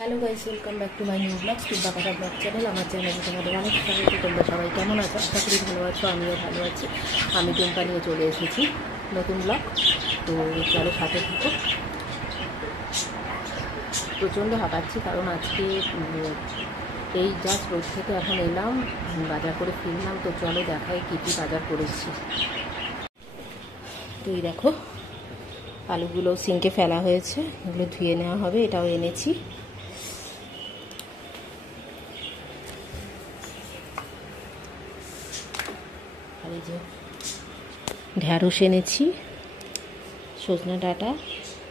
Hello guys, welcome back to my new blog বাঁকাটা blog channel. আমার চ্যানেলে তোমাদের অনেক স্বাগত। তোমরা সবাই কেমন আছো? আশা করি ভালো আছো, আমিও ভালো আছি। আমি টুম্পা নিয়ে চলে এসেছি নতুন ব্লগ। তো চলো সাথে থাকো। প্রচণ্ড হাঁপাচ্ছি কারণ আজকে এই জাস্ট রোড থেকে এখন এলাম, বাজার করে ফিরলাম। তো চলো দেখাই কী কী বাজার করেছি। তো এই দেখো, আলুগুলো সিঙ্কে ফেলা হয়েছে, এগুলো ধুয়ে নেওয়া হবে। এটাও এনেছি। আর এই যে ঢ্যাঁড়স এনেছি, সজনে ডাঁটা,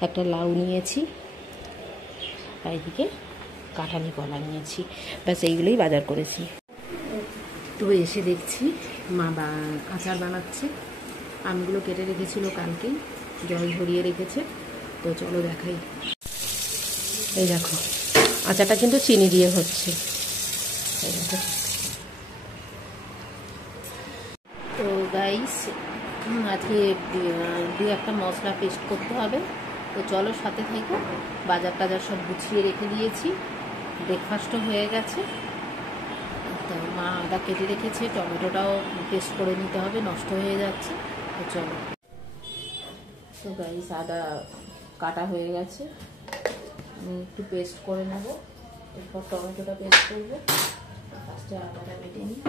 একটা লাউ নিয়েছি, আর এদিকে কাঁঠালি কলা নিয়েছি। ব্যাস এইগুলোই বাজার করেছি। তো এসে দেখছি মা আচার বানাচ্ছে। আমগুলো কেটে রেখেছিল কালকেই, জল ঝরিয়ে রেখেছে। তো চলো দেখাই। এই দেখো, আচারটা কিন্তু চিনি দিয়ে হচ্ছে। এই দেখো। তো গাইস, আজকে দু একটা মশলা পেস্ট করতে হবে। তো চলো সাথে থেকে। বাজার টাজার সব গুছিয়ে রেখে দিয়েছি, ব্রেকফাস্টও হয়ে গেছে। তো মা আদা কেটে রেখেছে, টমেটোটাও পেস্ট করে নিতে হবে, নষ্ট হয়ে যাচ্ছে। তো চলো। তো গাইস, আদা কাটা হয়ে গেছে, আমি একটু পেস্ট করে নেব, এরপর টমেটোটা পেস্ট করবো। ফার্স্টে আদাটা বেটে নিই।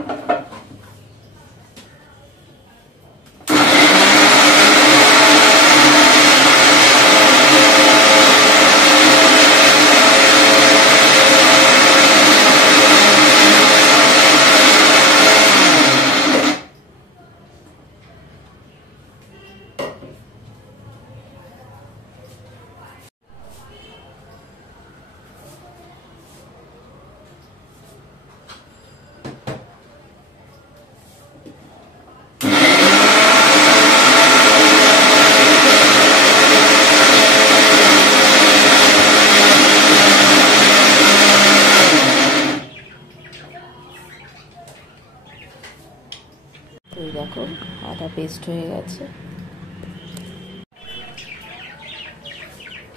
এই দেখো, আদা পেস্ট হয়ে গেছে।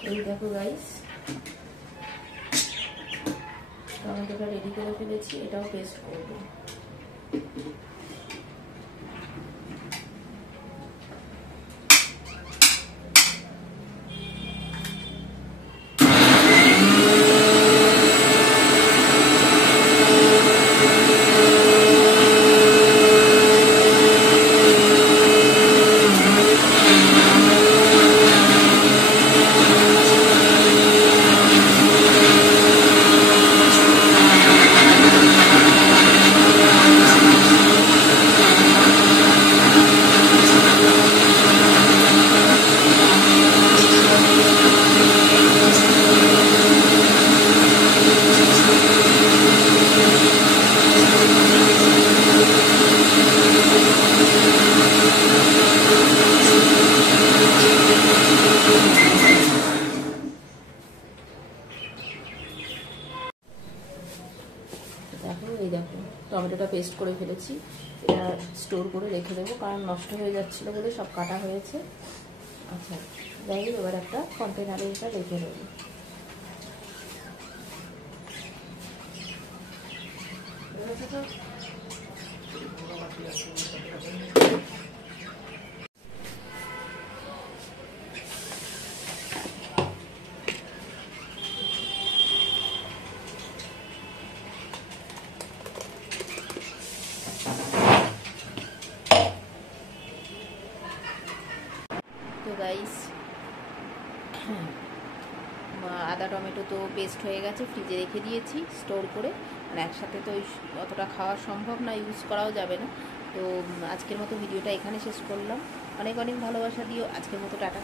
এই দেখো গাইস, টমেটোটা রেডি করে ফেলেছি, এটাও পেস্ট করবো। দেখো, এই দেখো, টমেটোটা পেস্ট করে ফেলেছি। এটা স্টোর করে রেখে দেবো, কারণ নষ্ট হয়ে যাচ্ছিলো বলে সব কাটা হয়েছে। আচ্ছা, যাই হোক, এবার একটা কন্টেনারে এটা রেখে দেবো। তো গাইস, আদা টমেটো তো পেস্ট হয়ে গেছে, ফ্রিজে রেখে দিয়েছি স্টোর করে। আর একসাথে তো অতটা খাওয়া সম্ভব না, ইউজ করাও যাবে না। তো আজকের মতো ভিডিওটা এখানে শেষ করলাম। অনেক অনেক ভালোবাসা দিও। আজকের মতো টাটা।